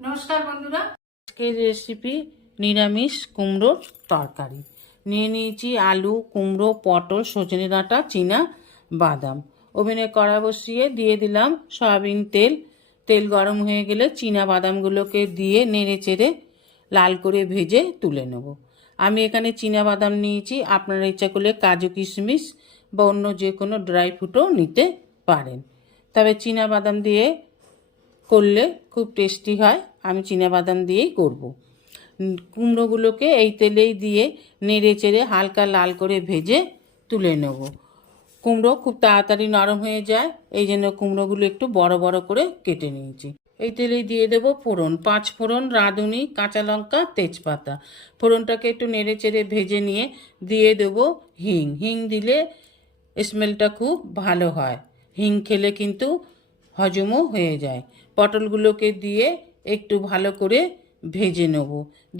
নমস্কার বন্ধুরা, আজকের রেসিপি নিরামিষ কুমড়োর তরকারি। নিয়ে নিয়েছি আলু, কুমড়ো, পটল, সজনে ডাঁটা, চীনা বাদাম। ওভেনে কড়া বসিয়ে দিয়ে দিলাম সয়াবিন তেল। তেল গরম হয়ে গেলে চীনা বাদামগুলোকে দিয়ে নেড়ে চেড়ে লাল করে ভেজে তুলে নেব। আমি এখানে চীনা বাদাম নিয়েছি, আপনারা ইচ্ছা করলে কাজু কিশমিশ বা অন্য যে কোনো ড্রাই ফ্রুটও নিতে পারেন। তবে চীনা বাদাম দিয়ে করলে খুব টেস্টি হয়, আমি চীনা বাদাম দিয়েই করব। কুমড়োগুলোকে এই তেলেই দিয়ে নেড়ে চেড়ে হালকা লাল করে ভেজে তুলে নেব। কুমড়ো খুব তাড়াতাড়ি নরম হয়ে যায়, এই জন্য কুমড়োগুলো একটু বড় বড় করে কেটে নিয়েছি। এই তেলেই দিয়ে দেব ফোড়ন, 5 ফোড়ন, রাঁধুনি, কাঁচা লঙ্কা, তেজপাতা। ফোড়নটাকে একটু নেড়ে চেড়ে ভেজে নিয়ে দিয়ে দেব হিং। হিং দিলে স্মেলটা খুব ভালো হয়, হিং খেলে কিন্তু হজমও হয়ে যায়। পটলগুলোকে দিয়ে একটু ভালো করে ভেজে নেব।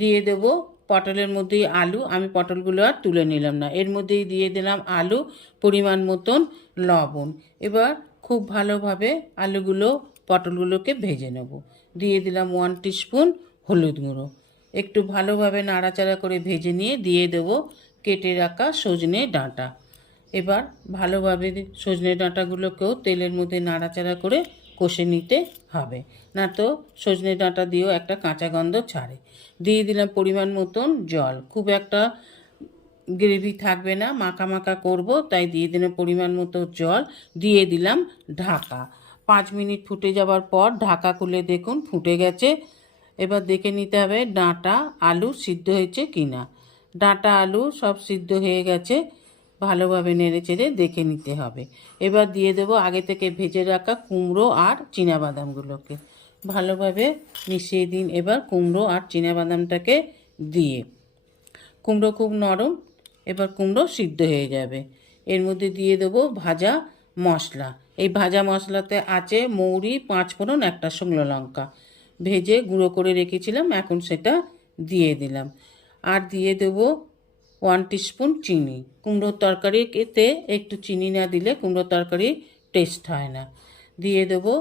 দিয়ে দেব পটলের মধ্যেই আলু, আমি পটলগুলো আর তুলে নিলাম না, এর মধ্যেই দিয়ে দিলাম আলু, পরিমাণ মতন লবণ। এবার খুব ভালোভাবে আলুগুলো পটলগুলোকে ভেজে নেব। দিয়ে দিলাম 1 টিস্পুন হলুদ গুঁড়ো। একটু ভালোভাবে নাড়াচাড়া করে ভেজে নিয়ে দিয়ে দেব কেটে রাখা সজনে ডাঁটা। এবার ভালোভাবে সজনে ডাঁটাগুলোকেও তেলের মধ্যে নাড়াচাড়া করে কষে নিতে হবে, না তো সজনে ডাঁটা দিয়েও একটা কাঁচা গন্ধ ছাড়ে। দিয়ে দিলাম পরিমাণ মতন জল, খুব একটা গ্রেভি থাকবে না, মাখা মাখা করব, তাই দিয়ে দিলাম পরিমাণ মতো জল। দিয়ে দিলাম ঢাকা। 5 মিনিট ফুটে যাওয়ার পর ঢাকা খুলে দেখুন ফুটে গেছে। এবার দেখে নিতে হবে ডাঁটা আলু সিদ্ধ হয়েছে কিনা। ডাঁটা আলু সব সিদ্ধ হয়ে গেছে, ভালোভাবে নেড়ে চেড়ে দেখে নিতে হবে। এবার দিয়ে দেবো আগে থেকে ভেজে রাখা কুমড়ো আর চীনাবাদামগুলোকে। ভালোভাবে মিশিয়ে দিন এবার কুমড়ো আর চীনাবাদামটাকে দিয়ে। কুমড়ো খুব নরম, এবার কুমড়ো সিদ্ধ হয়ে যাবে। এর মধ্যে দিয়ে দেবো ভাজা মশলা। এই ভাজা মশলাতে আছে মৌরি, 5 ফোড়ন, একটা শুকনো লঙ্কা ভেজে গুঁড়ো করে রেখেছিলাম, এখন সেটা দিয়ে দিলাম। আর দিয়ে দেবো 1 টিস্পুন চিনি। কুমড়োর তরকারিতে একটু চিনি না দিলে কুমড়োর তরকারি টেস্ট হয় না। দিয়ে দেবো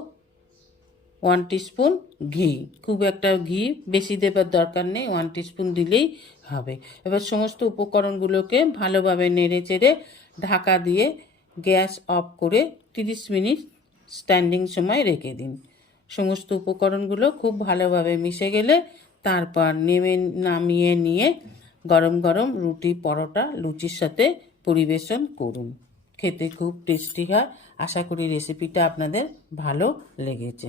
1 টিস্পুন ঘি, খুব একটা ঘি বেশি দেবার দরকার নেই, 1 টিস্পুন দিলেই হবে। এবার সমস্ত উপকরণগুলোকে ভালোভাবে নেড়ে চেড়ে ঢাকা দিয়ে গ্যাস অফ করে 30 মিনিট স্ট্যান্ডিং সময় রেখে দিন। সমস্ত উপকরণগুলো খুব ভালোভাবে মিশে গেলে তারপর নামিয়ে নিয়ে গরম গরম রুটি, পরোটা, লুচির সাথে পরিবেশন করুন। খেতে খুব টেস্টি হয়। আশা করি রেসিপিটা আপনাদের ভালো লেগেছে।